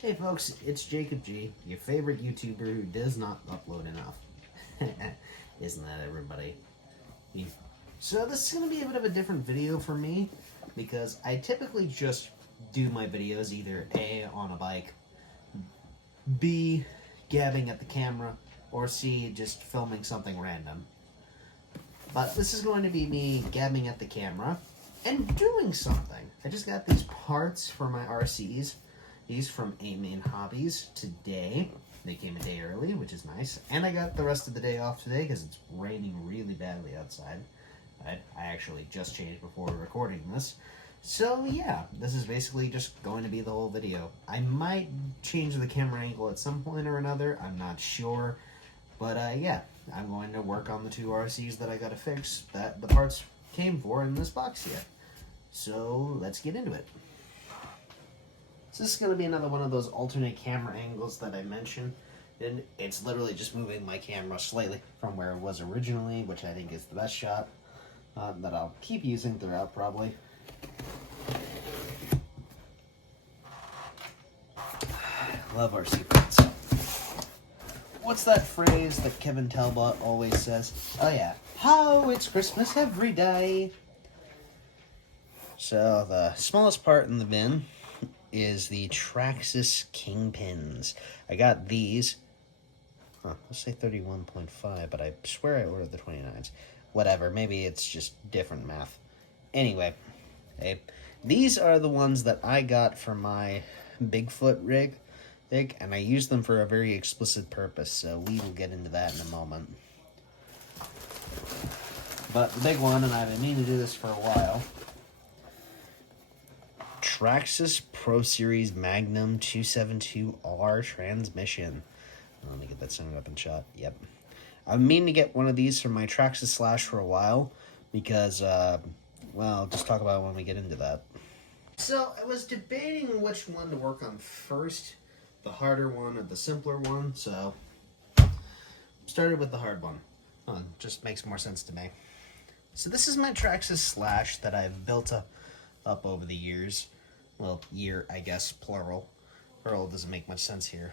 Hey folks, it's Jacob G, your favorite YouTuber who does not upload enough. Isn't that everybody? So this is going to be a bit of a different video for me because I typically just do my videos either A, on a bike, B, gabbing at the camera, or C, just filming something random. But this is going to be me gabbing at the camera and doing something. I just got these parts for my RCs. These from Aim Hobbies today. They came a day early, which is nice. And I got the rest of the day off today because it's raining really badly outside. I actually just changed before recording this. So yeah, this is basically just going to be the whole video. I might change the camera angle at some point or another. I'm not sure. But yeah, I'm going to work on the two RCs that I gotta fix that the parts came for in this box here. So let's get into it. So this is going to be another one of those alternate camera angles that I mentioned. And it's literally just moving my camera slightly from where it was originally, which I think is the best shot that I'll keep using throughout probably. Love our secrets. What's that phrase that Kevin Talbot always says? Oh yeah, how it's Christmas every day. So the smallest part in the bin is the Traxxas Kingpins. I got these. Let's say 31.5, but I swear I ordered the 29s. Whatever, maybe it's just different math. Anyway, these are the ones that I got for my Bigfoot rig, and I use them for a very explicit purpose, so we will get into that in a moment. But the big one, and I've been meaning to do this for a while, Traxxas Pro Series Magnum 272R transmission. Let me get that centered up and shot. Yep. I've been meaning to get one of these from my Traxxas Slash for a while because, well, I'll just talk about it when we get into that. So I was debating which one to work on first, the harder one or the simpler one, so started with the hard one. Just makes more sense to me. So this is my Traxxas Slash that I've built up over the years. Well, year, I guess, plural. Plural doesn't make much sense here.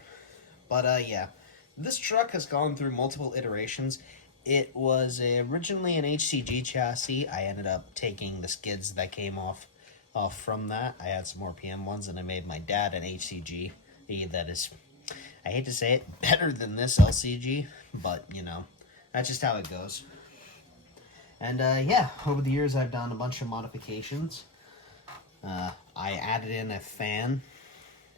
But, yeah. This truck has gone through multiple iterations. It was originally an HCG chassis. I ended up taking the skids that came off from that. I had some more PM ones, and I made my dad an HCG. That is, I hate to say it, better than this LCG. But, you know, that's just how it goes. And, yeah, over the years I've done a bunch of modifications. I added in a fan,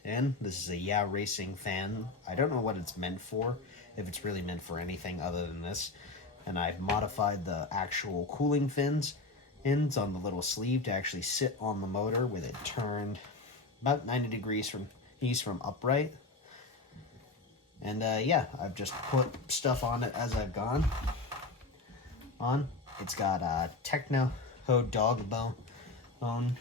and this is a Yeah Racing fan. I don't know what it's meant for, if it's really meant for anything other than this. And I've modified the actual cooling fins ends on the little sleeve to actually sit on the motor with it turned about 90 degrees from upright. And yeah, I've just put stuff on it as I've gone on. It's got Techno dog bone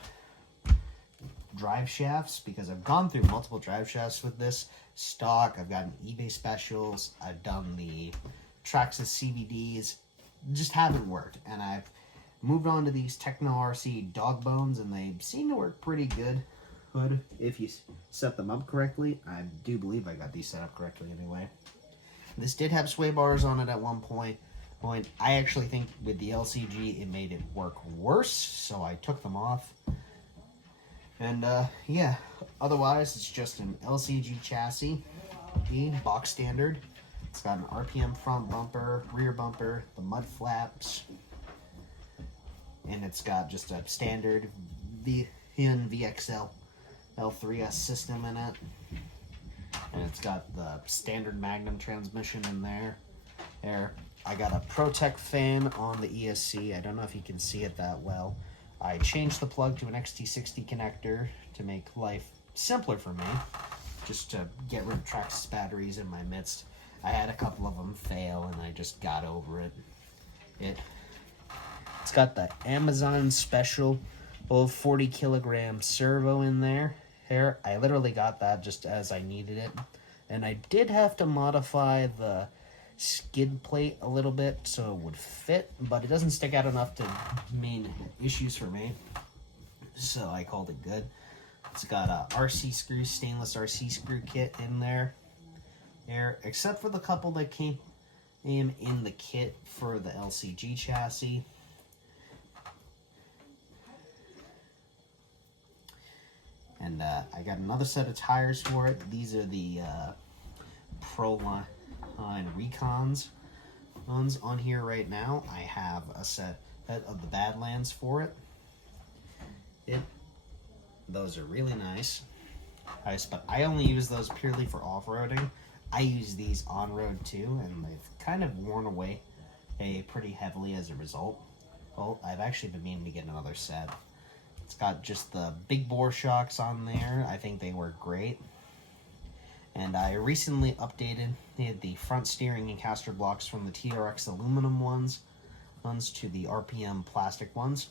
drive shafts because I've gone through multiple drive shafts with this stock. I've gotten eBay specials. I've done the Traxxas CVDs. Just haven't worked. And I've moved on to these Techno RC dog bones, and they seem to work pretty good if you set them up correctly. I do believe I got these set up correctly anyway. This did have sway bars on it at one point. I actually think with the LCG it made it work worse, so I took them off. And yeah, otherwise it's just an LCG chassis, box standard. It's got an RPM front bumper, rear bumper, the mud flaps, and it's got just a standard VXL L3S system in it. And it's got the standard Magnum transmission in there. I got a ProTech fan on the ESC. I don't know if you can see it that well. I changed the plug to an XT60 connector to make life simpler for me, just to get rid of Traxxas batteries in my midst. I had a couple of them fail, and I just got over it. It's got the Amazon special 40 kilogram servo in there. I literally got that just as I needed it, and I did have to modify the skid plate a little bit so it would fit, but it doesn't stick out enough to mean issues for me, so I called it good. It's got a RC screw, stainless RC screw kit in there, except for the couple that came in the kit for the LCG chassis. And I got another set of tires for it. These are the Pro Line Recons ones on here right now. I have a set of the Badlands for it. Those are really nice. But I only use those purely for off-roading. I use these on-road too, and they've kind of worn away pretty heavily as a result. Well, I've actually been meaning to get another set. It's got just the big bore shocks on there. I think they work great. And I recently updated the front steering and caster blocks from the TRX aluminum ones to the RPM plastic ones.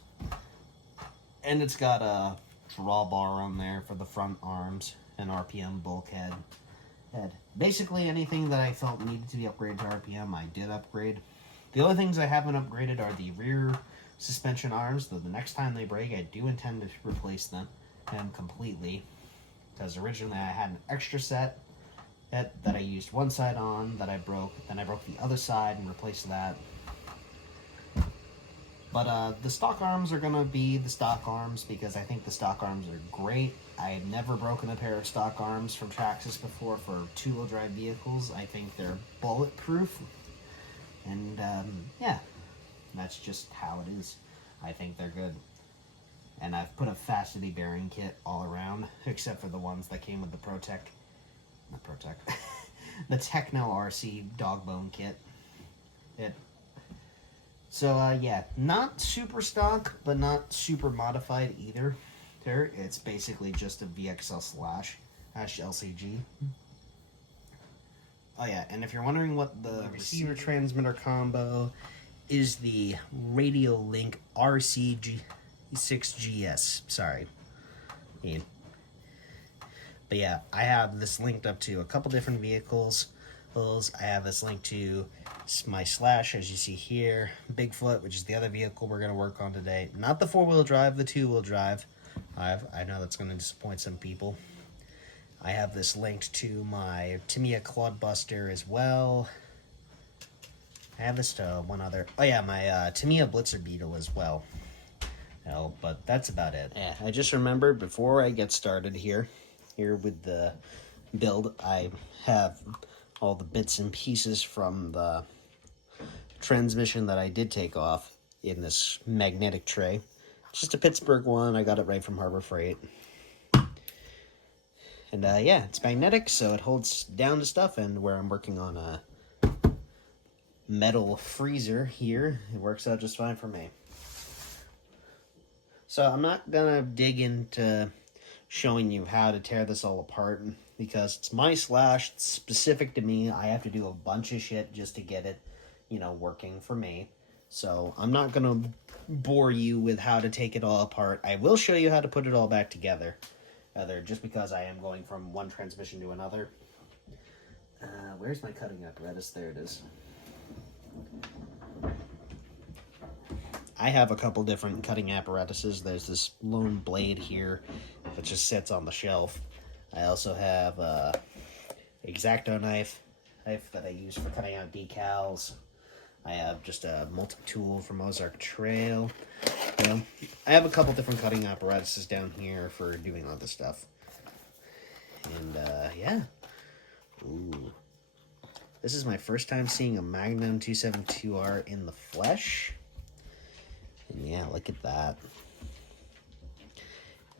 And it's got a drawbar on there for the front arms and RPM bulkhead. Basically anything that I felt needed to be upgraded to RPM, I did upgrade. The only things I haven't upgraded are the rear suspension arms, though the next time they break, I do intend to replace them completely. Because originally I had an extra set that I used one side on, that I broke, then I broke the other side and replaced that. But the stock arms are going to be the stock arms because I think the stock arms are great. I have never broken a pair of stock arms from Traxxas before for two-wheel drive vehicles. I think they're bulletproof. And yeah, that's just how it is. I think they're good. And I've put a Fastity bearing kit all around, except for the ones that came with the the Techno RC dog bone kit. So yeah, not super stock, but not super modified either. It's basically just a VXL slash LCG. Oh yeah, and if you're wondering what the receiver transmitter combo is, the Radio Link RC6GS. Sorry. Yeah. But yeah, I have this linked up to a couple different vehicles. I have this linked to my Slash, as you see here, Bigfoot, which is the other vehicle we're going to work on today. Not the four-wheel drive, the two-wheel drive. I know that's going to disappoint some people. I have this linked to my Tamiya Clodbuster as well. I have this to one other. Oh yeah, my Tamiya Blitzer Beetle as well. But that's about it. Yeah, I just remembered before I get started here with the build, I have all the bits and pieces from the transmission that I did take off in this magnetic tray. It's just a Pittsburgh one. I got it right from Harbor Freight. And yeah, it's magnetic, so it holds down to stuff, and where I'm working on a metal freezer here, it works out just fine for me. So I'm not gonna dig into showing you how to tear this all apart because it's my Slash, it's specific to me. I have to do a bunch of shit just to get it, working for me. So I'm not gonna bore you with how to take it all apart. I will show you how to put it all back together, just because I am going from one transmission to another. Where's my cutting apparatus? There it is. I have a couple different cutting apparatuses. There's this lone blade here that just sits on the shelf. I also have a X-Acto knife that I use for cutting out decals. I have just a multi-tool from Ozark Trail. I have a couple different cutting apparatuses down here for doing all this stuff. And yeah. Ooh. This is my first time seeing a Magnum 272R in the flesh. And yeah, look at that.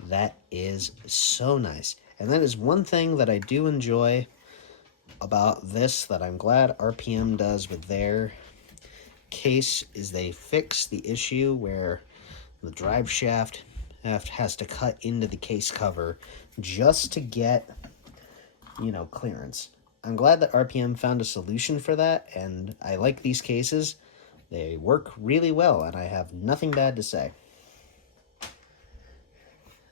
That is so nice. And that is one thing that I do enjoy about this that I'm glad RPM does with their case is they fix the issue where the drive shaft has to cut into the case cover just to get, clearance. I'm glad that RPM found a solution for that, and I like these cases. They work really well, and I have nothing bad to say.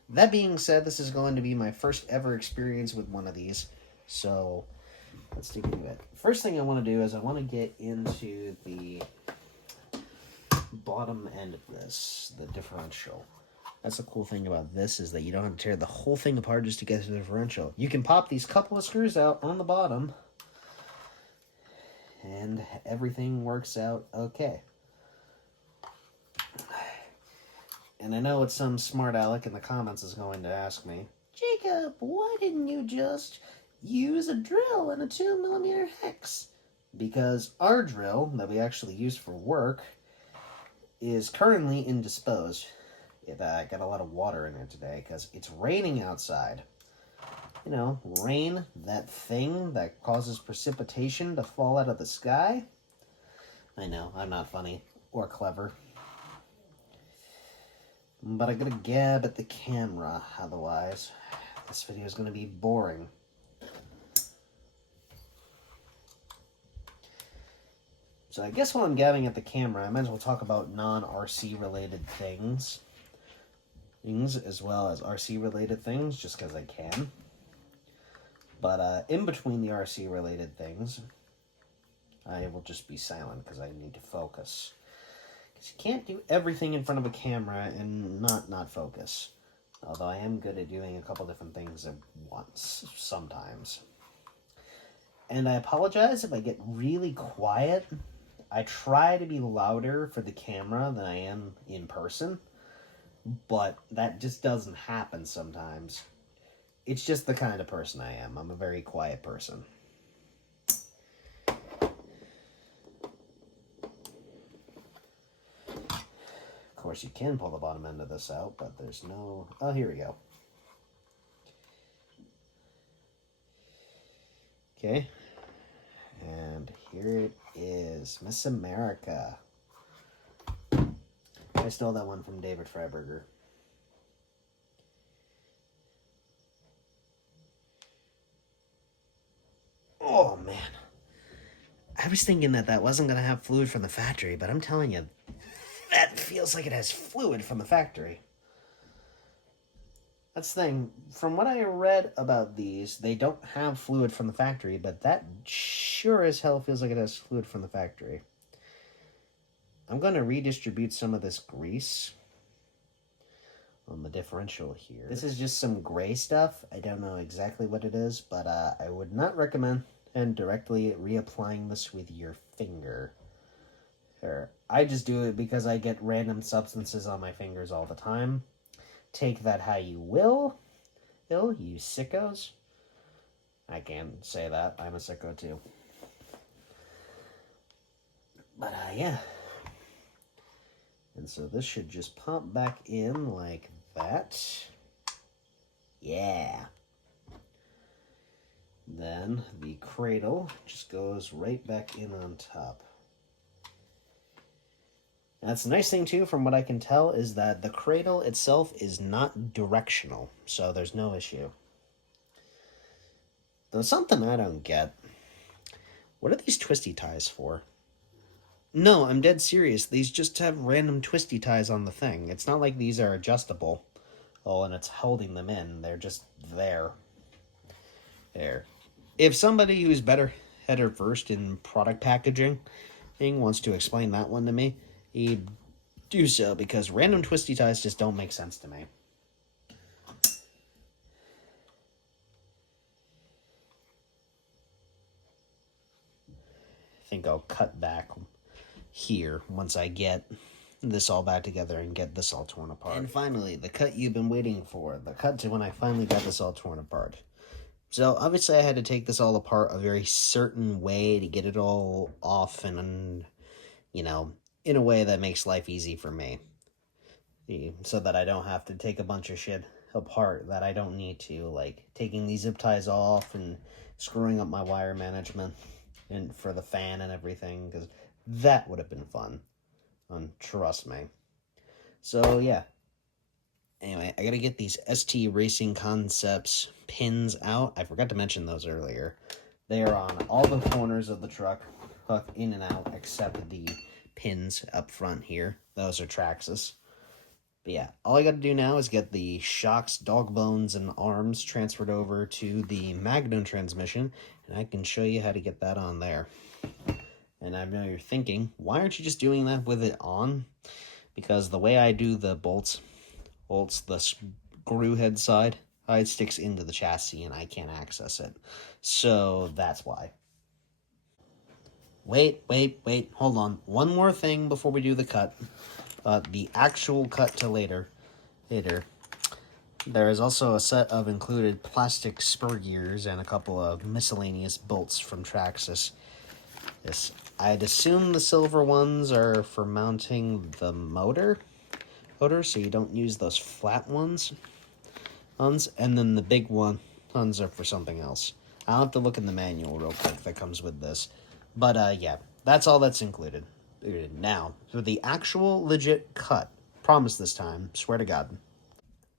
That being said, this is going to be my first ever experience with one of these, so let's dig into it. First thing I want to do is I want to get into the bottom end of this, the differential. That's the cool thing about this, is that you don't have to tear the whole thing apart just to get to the differential. You can pop these couple of screws out on the bottom, and everything works out okay. And I know what some smart aleck in the comments is going to ask me, Jacob, why didn't you just use a drill and a 2mm hex? Because our drill that we actually use for work is currently indisposed. It got a lot of water in it today because it's raining outside. You know, rain, that thing that causes precipitation to fall out of the sky. I know, I'm not funny or clever. But I gotta gab at the camera, otherwise this video is gonna be boring. So I guess while I'm gabbing at the camera, I might as well talk about non-RC related things as well as RC related things, just because I can. But in between the RC related things, I will just be silent because I need to focus. Because you can't do everything in front of a camera and not focus. Although I am good at doing a couple different things at once, sometimes. And I apologize if I get really quiet. I try to be louder for the camera than I am in person, but that just doesn't happen sometimes. It's just the kind of person I am. I'm a very quiet person. Of course, you can pull the bottom end of this out, but there's no... Oh, here we go. Okay. And here it is. Miss America. I stole that one from David Freiberger. Oh, man. I was thinking that wasn't going to have fluid from the factory, but I'm telling you, that feels like it has fluid from the factory. That's the thing. From what I read about these, they don't have fluid from the factory, but that sure as hell feels like it has fluid from the factory. I'm going to redistribute some of this grease on the differential here. This is just some gray stuff. I don't know exactly what it is, but I would not recommend directly reapplying this with your finger. Here. I just do it because I get random substances on my fingers all the time. Take that how you will, you sickos. I can't say that. I'm a sicko too. But yeah. And so this should just pop back in like that. Yeah. Then the cradle just goes right back in on top. That's the nice thing too, from what I can tell, is that the cradle itself is not directional, so there's no issue. Though something I don't get. What are these twisty ties for? No, I'm dead serious. These just have random twisty ties on the thing. It's not like these are adjustable. Oh, and it's holding them in. They're just there. There. If somebody who's better header versed in product packaging wants to explain that one to me, he'd do so, because random twisty ties just don't make sense to me. I think I'll cut back here once I get this all back together and get this all torn apart. And finally, the cut you've been waiting for. The cut to when I finally got this all torn apart. So obviously I had to take this all apart a very certain way to get it all off and, you know, in a way that makes life easy for me. So that I don't have to take a bunch of shit apart that I don't need to, like taking these zip ties off and screwing up my wire management and for the fan and everything, because that would have been fun. Trust me. So yeah. Anyway, I gotta get these ST Racing Concepts pins out. I forgot to mention those earlier. They are on all the corners of the truck, hook in and out, except the pins up front here. Those are Traxxas. But yeah, all I gotta do now is get the shocks, dog bones, and arms transferred over to the Magnum transmission, and I can show you how to get that on there. And I know you're thinking, why aren't you just doing that with it on? Because the way I do the bolts Well, it's the screw head side. It sticks into the chassis and I can't access it. So that's why. Wait, hold on. One more thing before we do the cut. The actual cut to later. There is also a set of included plastic spur gears and a couple of miscellaneous bolts from Traxxas. I'd assume the silver ones are for mounting the motor, so you don't use those flat ones, and then the big ones are for something else. I'll have to look in the manual real quick that comes with this. But yeah, that's all that's included. Now, for the actual legit cut, promise this time, swear to God.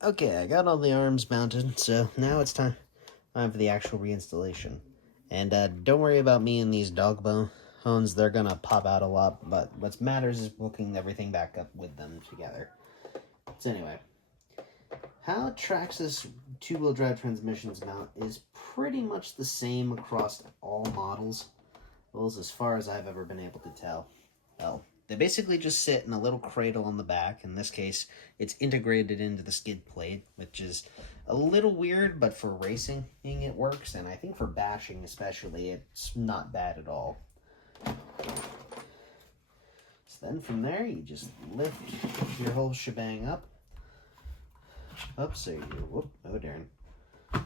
Okay, I got all the arms mounted, so now it's time for the actual reinstallation. And don't worry about me and these dog bones, they're gonna pop out a lot, but what matters is hooking everything back up with them together. So anyway, how Traxxas two-wheel drive transmissions mount is pretty much the same across all models, as far as I've ever been able to tell. Well, they basically just sit in a little cradle on the back. In this case, it's integrated into the skid plate, which is a little weird, but for racing it works, and I think for bashing especially, it's not bad at all. So then from there, you just lift your whole shebang up. So you, whoop, oh darn. Of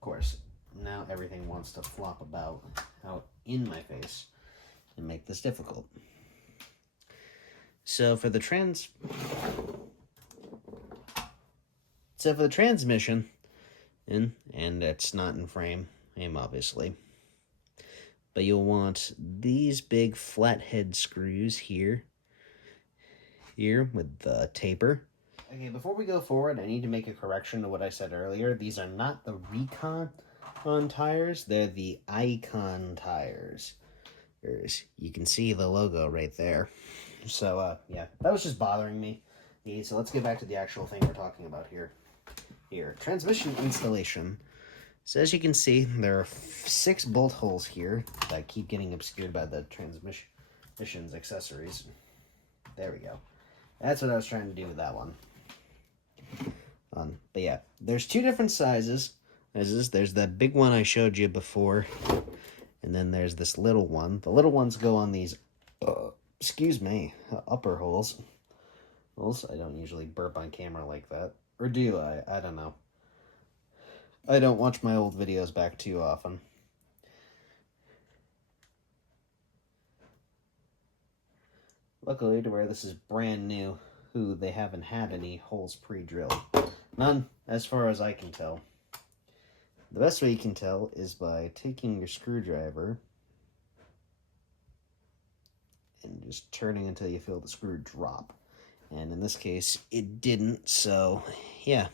course, now everything wants to flop about out in my face and make this difficult. So for the transmission, and it's not in frame obviously, but you'll want these big flathead screws here with the taper. Okay, before we go forward, I need to make a correction to what I said earlier. These are not the Recon tires, they're the Icon tires. You can see the logo right there. So, yeah, that was just bothering me. So let's get back to the actual thing we're talking about here. Transmission installation. So as you can see, there are 6 bolt holes here that keep getting obscured by the transmission's accessories. There we go. That's what I was trying to do with that one. But yeah, there's 2 different sizes. There's that big one I showed you before, and then there's this little one. The little ones go on these, upper holes. I don't usually burp on camera like that. Or do I? I don't know. I don't watch my old videos back too often. Luckily, to where this is brand new, they haven't had any holes pre-drilled. None, as far as I can tell. The best way you can tell is by taking your screwdriver and just turning until you feel the screw drop. And in this case, it didn't, so yeah.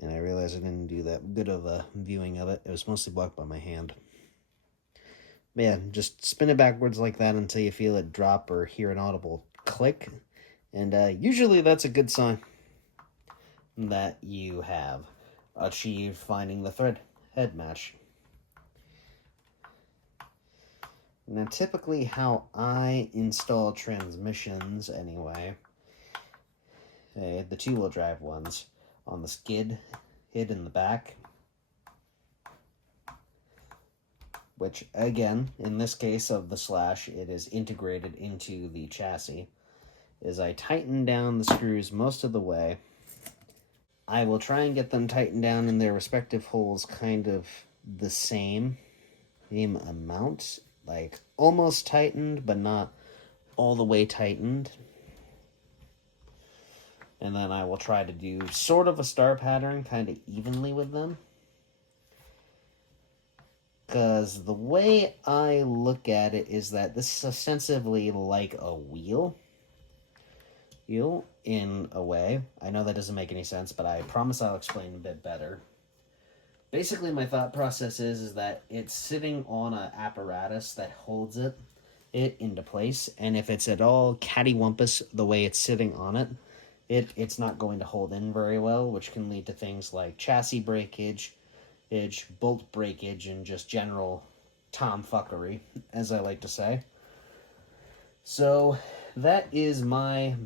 And I realized I didn't do that good of a viewing of it. It was mostly blocked by my hand. But yeah, just spin it backwards like that until you feel it drop or hear an audible click. And usually that's a good sign that you have achieved finding the thread head match. Now, typically how I install transmissions anyway, the two-wheel drive ones, on the skid head in the back, which again, in this case of the Slash, it is integrated into the chassis, is I tighten down the screws most of the way. I will try and get them tightened down in their respective holes kind of the same amount, like almost tightened, but not all the way tightened. And then I will try to do sort of a star pattern kind of evenly with them. Because the way I look at it is that this is ostensibly like a wheel in a way. I know that doesn't make any sense, but I promise I'll explain a bit better. Basically, my thought process is that it's sitting on an apparatus that holds it into place, and if it's at all cattywampus the way it's sitting on it, it's not going to hold in very well, which can lead to things like chassis breakage, bolt breakage, and just general tomfuckery, as I like to say. So that is my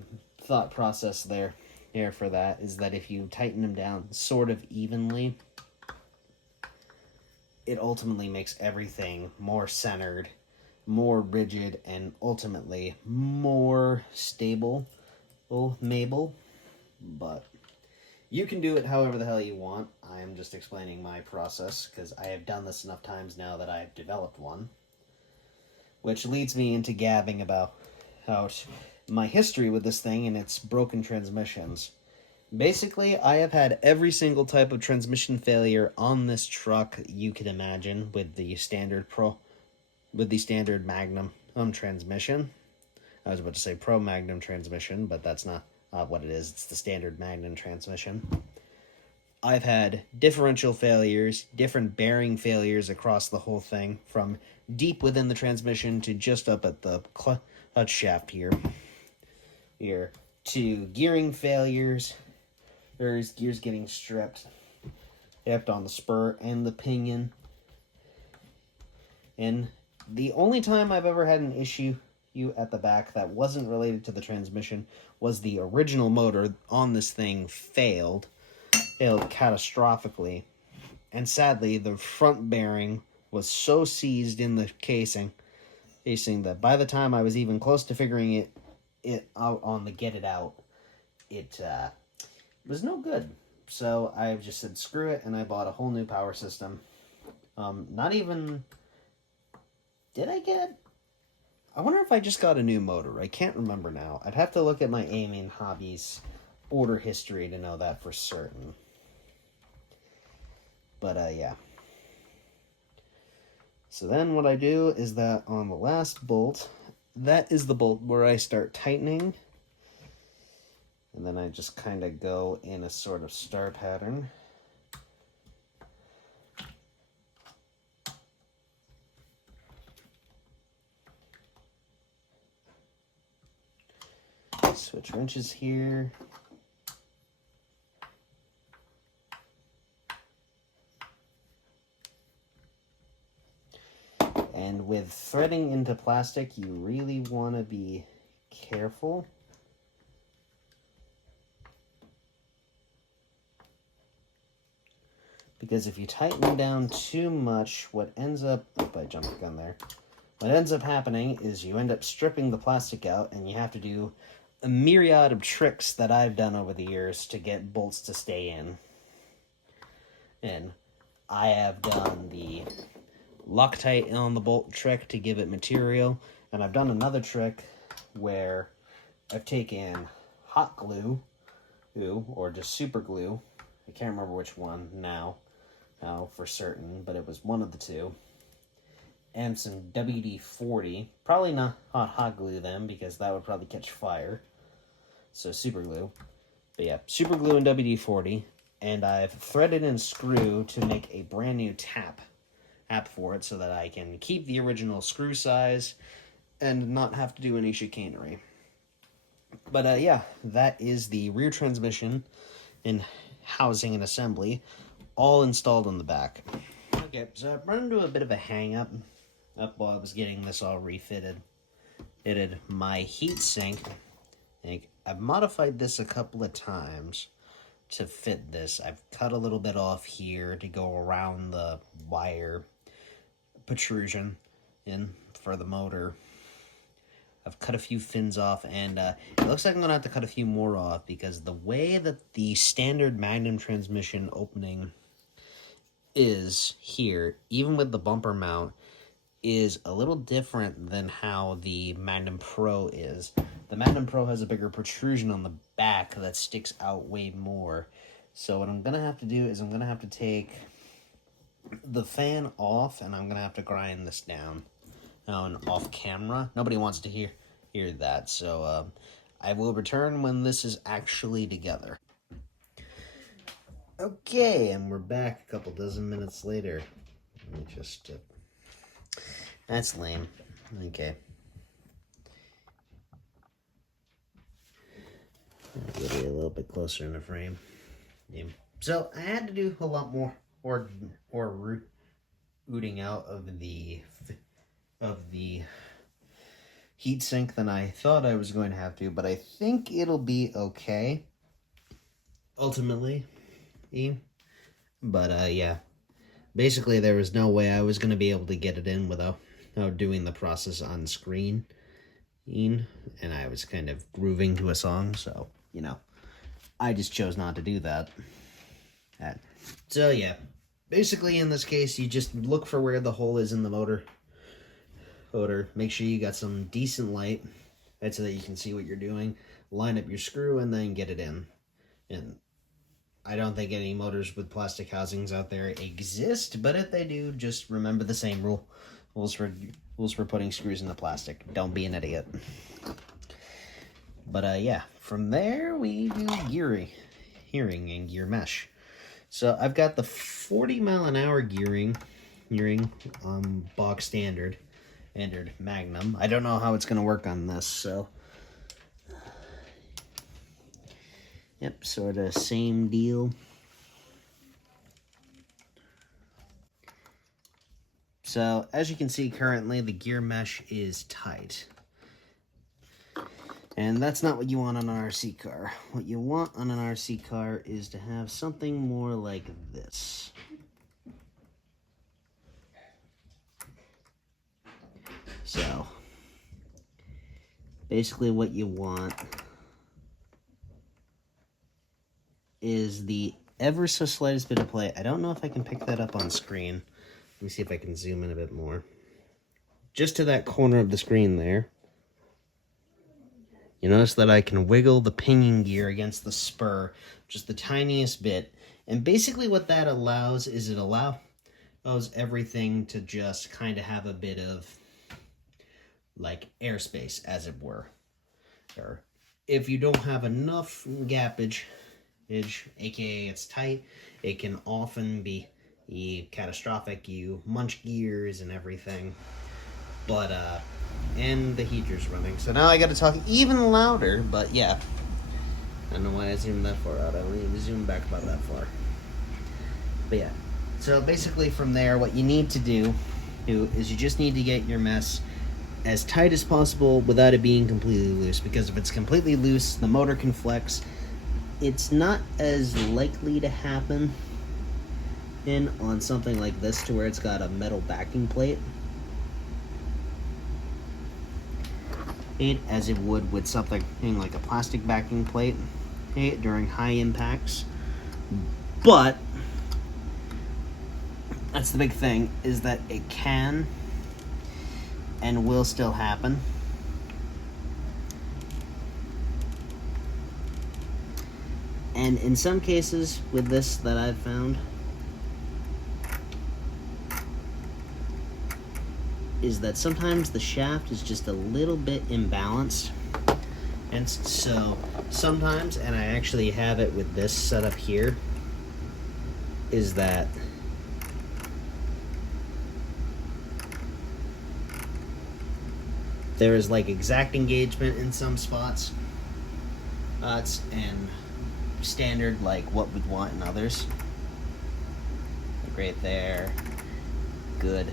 thought process there for that, is that if you tighten them down sort of evenly, it ultimately makes everything more centered, more rigid, and ultimately more stable. Oh, Mabel. But you can do it however the hell you want. I'm just explaining my process because I have done this enough times now that I've developed one. Which leads me into gabbing about my history with this thing and its broken transmissions. Basically, I have had every single type of transmission failure on this truck you could imagine with the standard Magnum transmission. I was about to say Pro Magnum transmission, but that's not what it is. It's the standard Magnum transmission. I've had differential failures, different bearing failures across the whole thing, from deep within the transmission to just up at the clutch shaft here, to gearing failures. There's gears getting stripped on the spur and the pinion. And the only time I've ever had an issue at the back that wasn't related to the transmission was the original motor on this thing failed catastrophically. And sadly, the front bearing was so seized in the casing that by the time I was even close to figuring it out on the get it out, it was no good. So I just said screw it, and I bought a whole new power system. Not even... Did I get... I wonder if I just got a new motor. I can't remember now. I'd have to look at my Aiming Hobbies order history to know that for certain. But, yeah. So then what I do is that on the last bolt, that is the bolt where I start tightening. And then I just kind of go in a sort of star pattern. Switch wrenches here. And with threading into plastic, you really want to be careful. Because if you tighten down too much, what ends up... Oh, I jumped the gun there. What ends up happening is you end up stripping the plastic out, and you have to do a myriad of tricks that I've done over the years to get bolts to stay in. And I have done the Loctite on the bolt trick to give it material, and I've done another trick where I've taken hot glue, or just super glue. I can't remember which one now for certain, but it was one of the two. And some WD-40, probably not hot glue then, because that would probably catch fire. So super glue. But yeah, super glue and WD-40. And I've threaded and screwed to make a brand new tap for it so that I can keep the original screw size and not have to do any chicanery. But yeah, that is the rear transmission and housing and assembly all installed on the back. Okay, so I've run into a bit of a hang-up while I was getting this all refitted. My heat sink. I've modified this a couple of times to fit this. I've cut a little bit off here to go around the wire protrusion in for the motor. I've cut a few fins off, and it looks like I'm going to have to cut a few more off because the way that the standard Magnum transmission opening is here, even with the bumper mount, is a little different than how the Magnum Pro is. The Magnum Pro has a bigger protrusion on the back that sticks out way more. So what I'm going to have to do is I'm going to have to take the fan off, and I'm going to have to grind this down on off camera. Nobody wants to hear that, so I will return when this is actually together. Okay, and we're back a couple dozen minutes later. Let me just... that's lame. Okay. I'll get a little bit closer in the frame. Yeah. So I had to do a lot more ooting out of the heat sink than I thought I was going to have to, but I think it'll be okay ultimately. But yeah, basically there was no way I was going to be able to get it in without doing the process on screen, and I was kind of grooving to a song, so I just chose not to do that. So yeah, basically in this case you just look for where the hole is in the motor. Make sure you got some decent light, right, so that you can see what you're doing. Line up your screw and then get it in. And I don't think any motors with plastic housings out there exist, but if they do, just remember the same rules for putting screws in the plastic. Don't be an idiot. But yeah, from there we do gearing and gear mesh. So I've got the 40-mile-an-hour gearing box standard Magnum. I don't know how it's going to work on this, so yep, sort of same deal. So as you can see, currently the gear mesh is tight, and that's not what you want on an RC car. What you want on an RC car is to have something more like this. So basically what you want is the ever so slightest bit of play. I don't know if I can pick that up on screen. Let me see if I can zoom in a bit more. Just to that corner of the screen there. You notice that I can wiggle the pinion gear against the spur just the tiniest bit. And basically what that allows is it allows everything to just kind of have a bit of like airspace, as it were. Or if you don't have enough gappage, aka it's tight, it can often be catastrophic. You munch gears and everything. But and the heater's running, so now I got to talk even louder. But yeah, I don't know why I zoomed that far out. I only need to zoom back about that far. But yeah, so basically from there, what you need to do is you just need to get your mess as tight as possible without it being completely loose, because if it's completely loose, the motor can flex. It's not as likely to happen on something like this, to where it's got a metal backing plate, as it would with something like a plastic backing plate during high impacts. But that's the big thing, is that it can and will still happen. And in some cases with this that I've found, is that sometimes the shaft is just a little bit imbalanced. And so sometimes, and I actually have it with this setup here, is that there is like exact engagement in some spots, and standard like what we'd want in others. Like right there, good.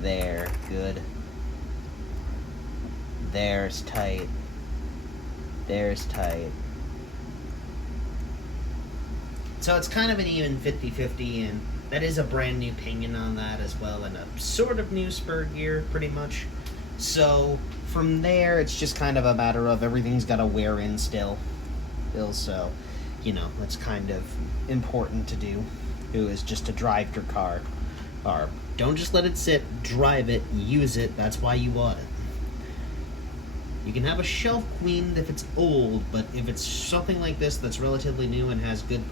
There, good. There's tight. There's tight. So it's kind of an even 50-50, and that is a brand new pinion on that as well, and a sort of new spur gear, pretty much. So from there, it's just kind of a matter of everything's got to wear in still. So, that's kind of important to do, is just to drive your car. Or don't just let it sit, drive it, use it. That's why you want it. You can have a shelf cleaned if it's old, but if it's something like this that's relatively new and has good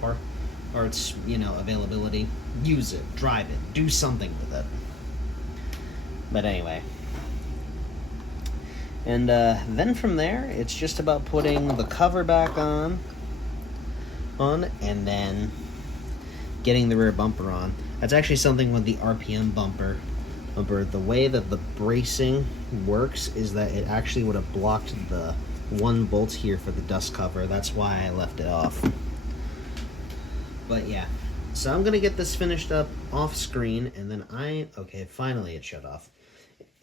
parts, availability, use it, drive it, do something with it. But anyway. And then from there, it's just about putting the cover back on, and then getting the rear bumper on. That's actually something with the RPM bumper. The way that the bracing works is that it actually would have blocked the one bolt here for the dust cover. That's why I left it off. But yeah, So I'm going to get this finished up off screen, and then okay, finally it shut off.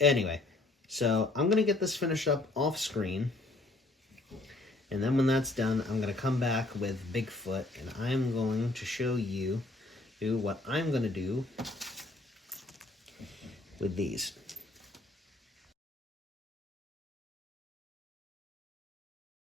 Anyway, so I'm going to get this finished up off screen, and then when that's done, I'm going to come back with Bigfoot, and I'm going to show you what I'm going to do with these.